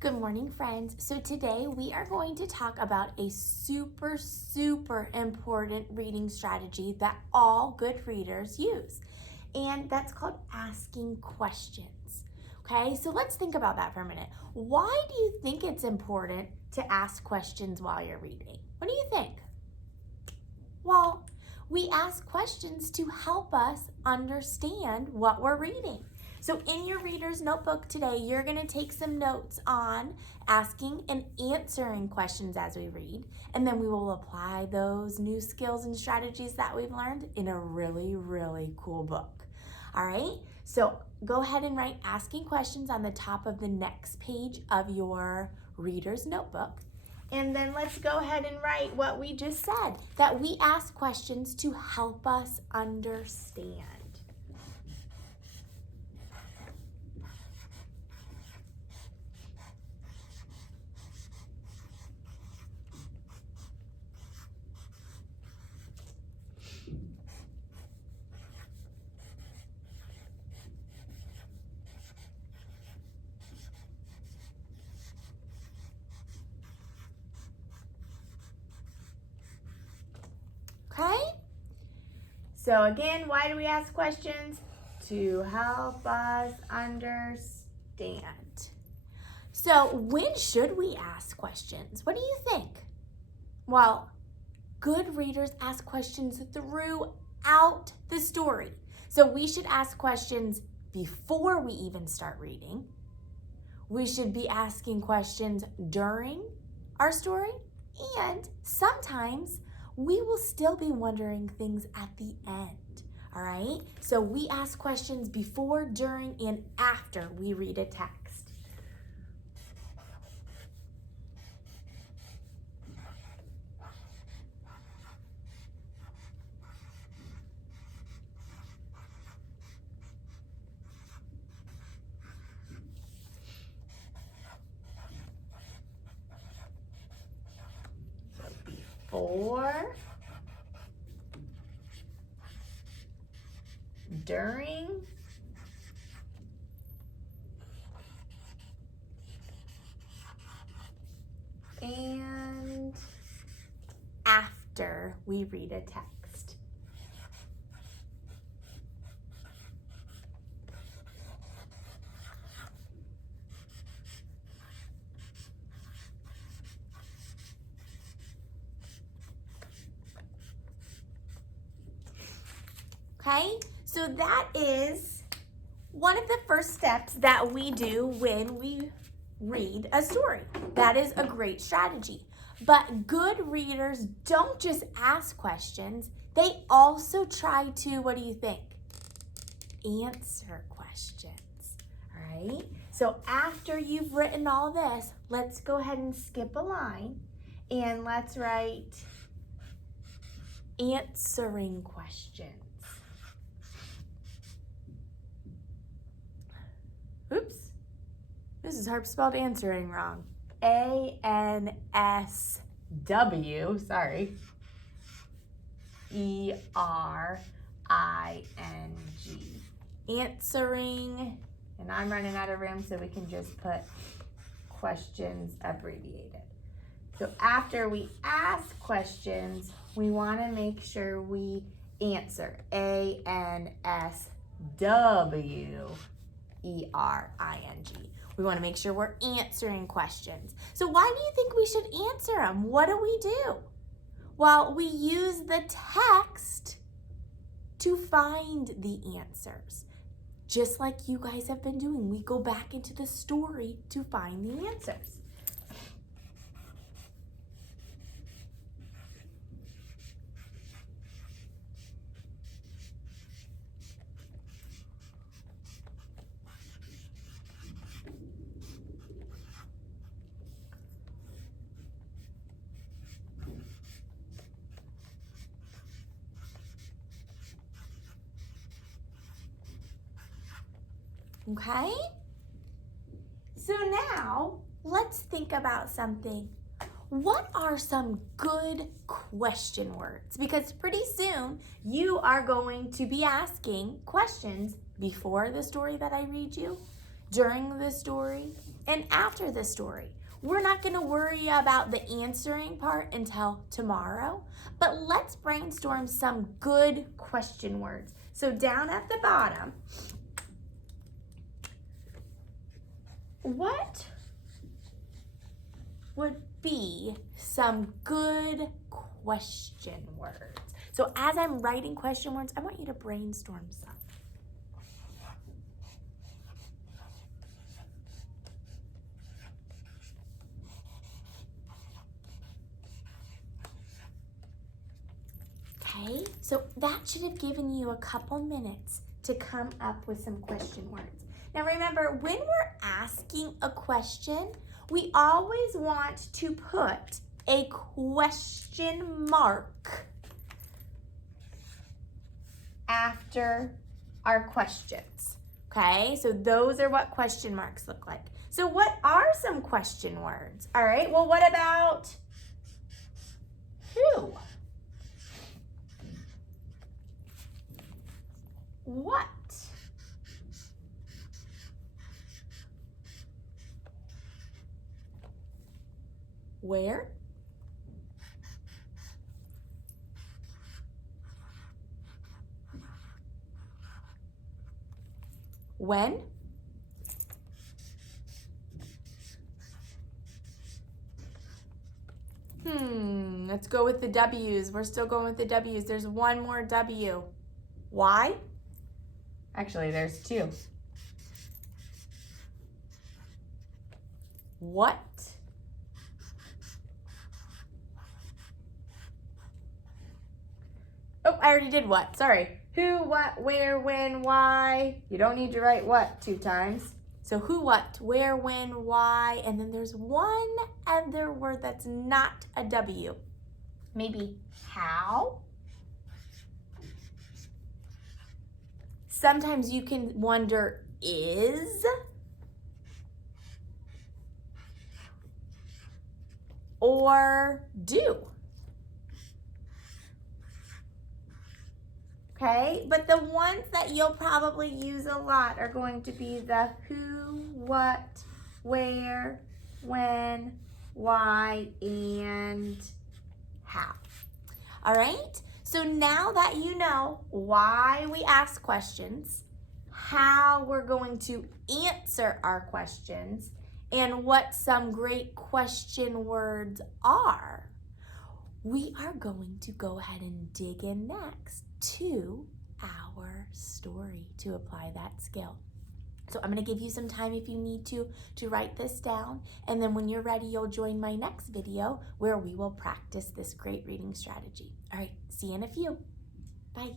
Good morning, friends. So today we are going to talk about a super important reading strategy that all good readers use, and that's called asking questions. Okay, so let's think about that for a minute. Why do you think it's important to ask questions while you're reading? What do you think? Well, we ask questions to help us understand what we're reading. So in your reader's notebook today, you're going to take some notes on asking and answering questions as we read, and then we will apply those new skills and strategies that we've learned in a really cool book. All right, so go ahead and write asking questions on the top of the next page of your reader's notebook. And then let's go ahead and write what we just said, that we ask questions to help us understand. Okay? So again, why do we ask questions? To help us understand. So when should we ask questions? What do you think? Well, good readers ask questions throughout the story. So we should ask questions before we even start reading. We should be asking questions during our story, and sometimes we will still be wondering things at the end. All right? So we ask questions before, during, and after we read a text. Before, during, and after we read a text. Okay, so that is one of the first steps that we do when we read a story. That is a great strategy. But good readers don't just ask questions, they also try to, what do you think? Answer questions. All right, so after you've written all this, let's go ahead and skip a line and let's write answering questions. Oops, this is Harp spelled answering wrong. ANSW, sorry, ERING. Answering, and I'm running out of room, so we can just put questions abbreviated. So after we ask questions, we want to make sure we answer. ANSWERING. We want to make sure we're answering questions. So why do you think we should answer them? What do? Well, we use the text to find the answers. Just like you guys have been doing. We go back into the story to find the answers. Okay? So now, let's think about something. What are some good question words? Because pretty soon, you are going to be asking questions before the story that I read you, during the story, and after the story. We're not going to worry about the answering part until tomorrow, but let's brainstorm some good question words. So down at the bottom, what would be some good question words? So as I'm writing question words, I want you to brainstorm some. Okay, so that should have given you a couple minutes to come up with some question words. Now remember, when we're asking a question, we always want to put a question mark after our questions. Okay, so those are what question marks look like. So what are some question words? All right, well, what about who? What? Where? When? Let's go with the W's. We're still going with the W's. There's one more W. Why? Actually, there's two. What? Oh, I already did what. Sorry. Who, what, where, when, why. You don't need to write what 2 times. So who, what, where, when, why, and then there's one other word that's not a W. Maybe how. Sometimes you can wonder, is, or do. Okay, but the ones that you'll probably use a lot are going to be the who, what, where, when, why, and how. All right, so now that you know why we ask questions, how we're going to answer our questions, and what some great question words are, we are going to go ahead and dig in next to our story to apply that skill. So I'm going to give you some time if you need to write this down, and then when you're ready, you'll join my next video where we will practice this great reading strategy. All right, see you in a few. Bye.